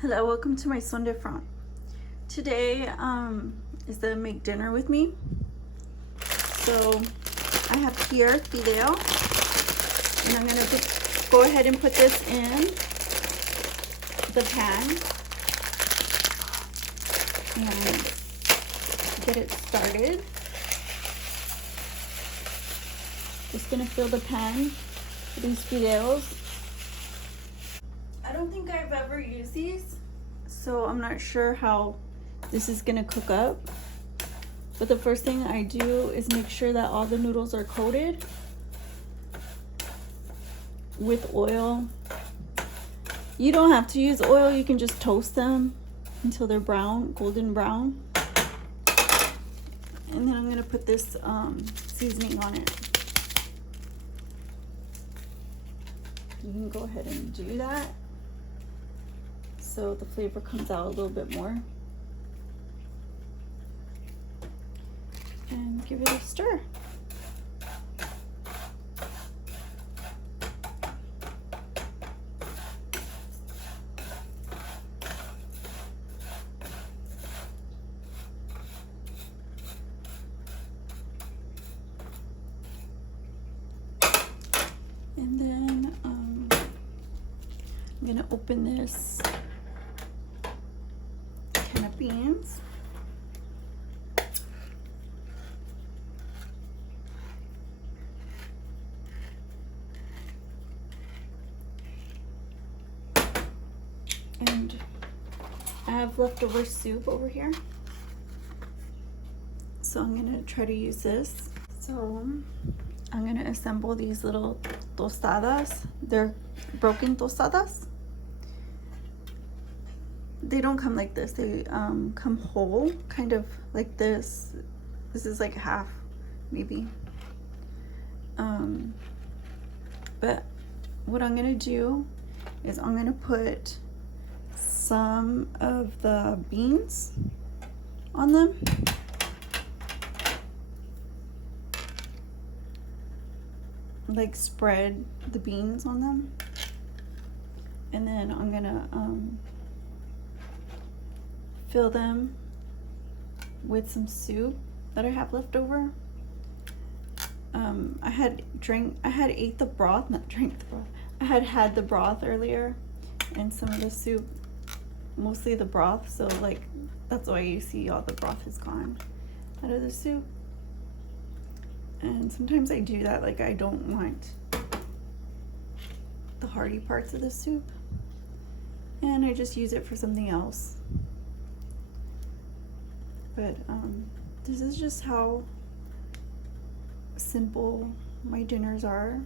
Hello, welcome to my Sunday front. Today is the make dinner with me. So I have here Fideo, and I'm gonna go ahead and put this in the pan and get it started. Just gonna fill the pan with these Fideos. I don't think I've ever used these, so I'm not sure how this is gonna cook up. But the first thing I do is make sure that all the noodles are coated with oil. You don't have to use oil, you can just toast them until they're brown, golden brown. And then I'm gonna put this seasoning on it. You can go ahead and do that so the flavor comes out a little bit more. And give it a stir. And then I'm gonna open this can of beans. And I have leftover soup over here, so I'm gonna try to use this. So I'm gonna assemble these little tostadas. They're broken tostadas. They don't come like this. They come whole, kind of like this. This is like half, maybe. But what I'm gonna do is I'm gonna put some of the beans on them. Like spread the beans on them. And then I'm gonna fill them with some soup that I have left over. I had the broth earlier, and some of the soup, mostly the broth, so like that's why you see all the broth is gone out of the soup. And sometimes I do that, like I don't want the hearty parts of the soup, and I just use it for something else. But this is just how simple my dinners are.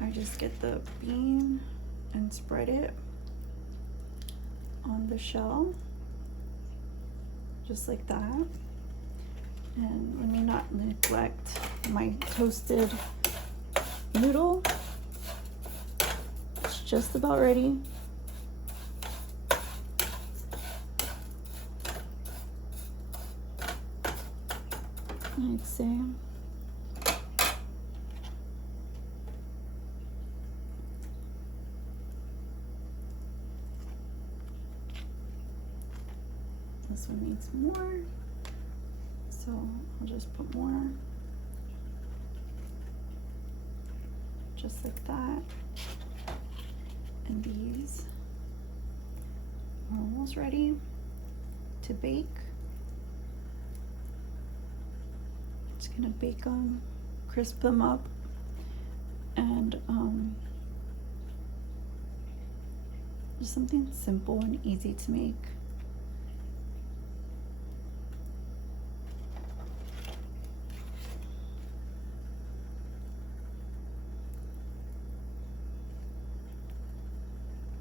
I just get the bean and spread it on the shell, just like that. And let me not neglect my toasted noodle. It's just about ready. I'd say. This one needs more, so I'll just put more, just like that. And these are almost ready to bake. Just gonna bake them, crisp them up, and just something simple and easy to make.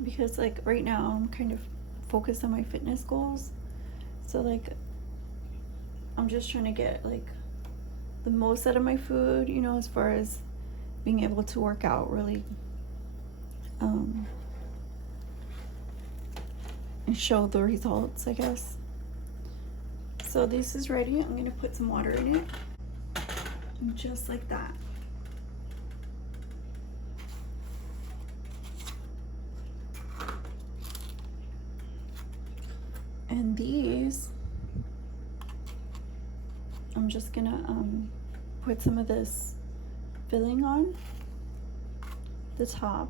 Because like right now I'm kind of focused on my fitness goals, so like I'm just trying to get like the most out of my food, you know, as far as being able to work out really and show the results, I guess. So this is ready. I'm gonna put some water in it, just like that. And these, I'm just gonna put some of this filling on the top.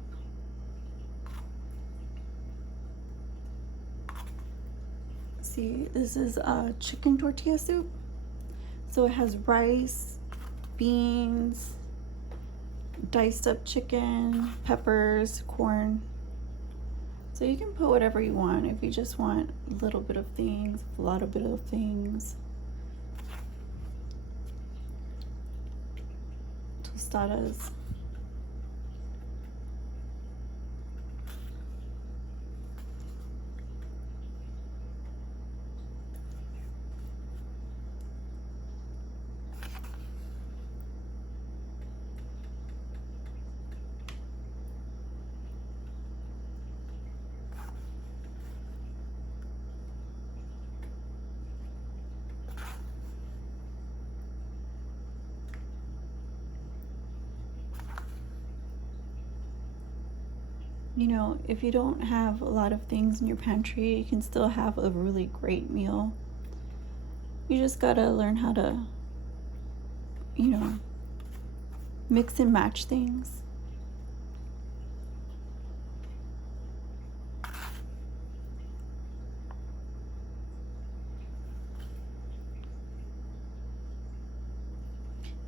See, this is a chicken tortilla soup. So it has rice, beans, diced up chicken, peppers, corn. So you can put whatever you want if you just want a little bit of things, a lot of bit of things. Tostadas. You know, if you don't have a lot of things in your pantry, you can still have a really great meal. You just gotta learn how to, you know, mix and match things.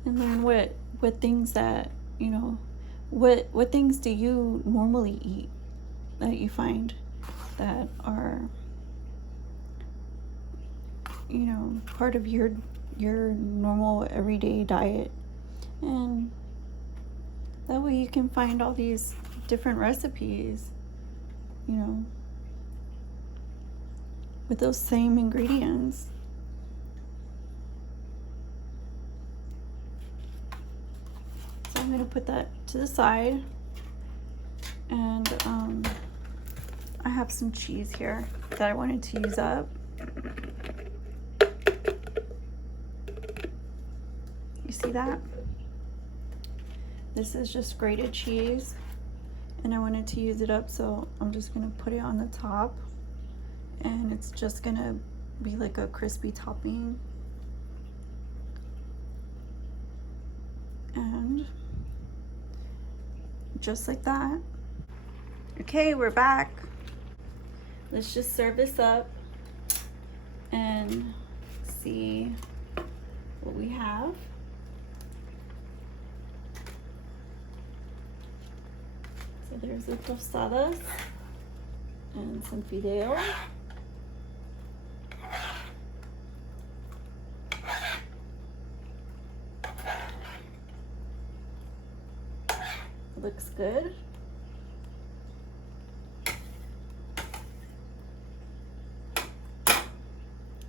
And learn what things that, you know, what things do you normally eat that you find that are, you know, part of your normal everyday diet. And that way you can find all these different recipes, you know, with those same ingredients. I'm going to put that to the side, and I have some cheese here that I wanted to use up. You see that? This is just grated cheese, and I wanted to use it up, so I'm just going to put it on the top, and it's just going to be like a crispy topping. And just like that. Okay, we're back. Let's just serve this up and see what we have. So there's the tostadas and some fideo. Looks good.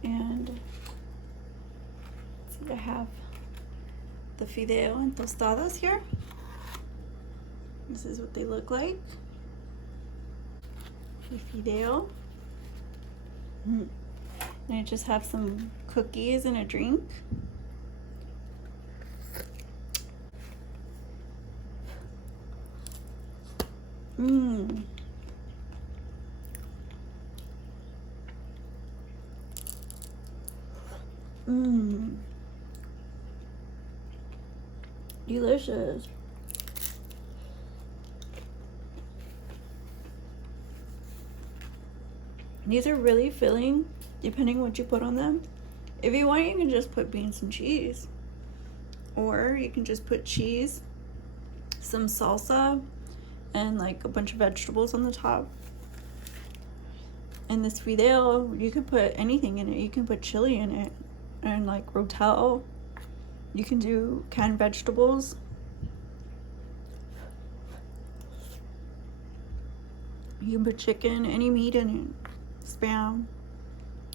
And see, I have the fideo and tostadas here. This is what they look like. The fideo. And I just have some cookies and a drink. Mmm. Mmm. Delicious. These are really filling, depending what you put on them. If you want, you can just put beans and cheese. Or you can just put cheese, some salsa, and like a bunch of vegetables on the top. And this fideo, you can put anything in it. You can put chili in it, and like rotel. You can do canned vegetables. You can put chicken, any meat in it, spam.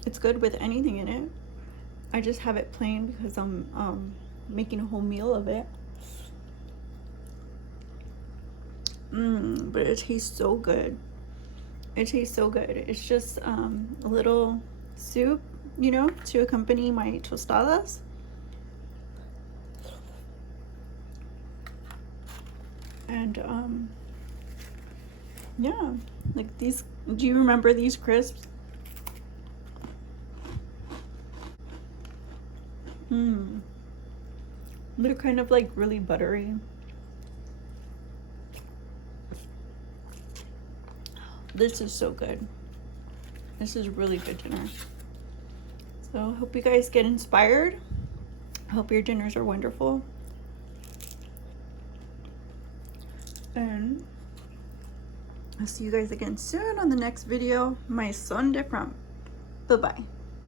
It's good with anything in it. I just have it plain because I'm making a whole meal of it. But it tastes so good. It tastes so good. It's just a little soup, you know, to accompany my tostadas. And yeah, like these. Do you remember these crisps? They're kind of like really buttery. This is so good. This is really good dinner. So I hope you guys get inspired. I hope your dinners are wonderful. And I'll see you guys again soon on the next video. My son different. Bye-bye.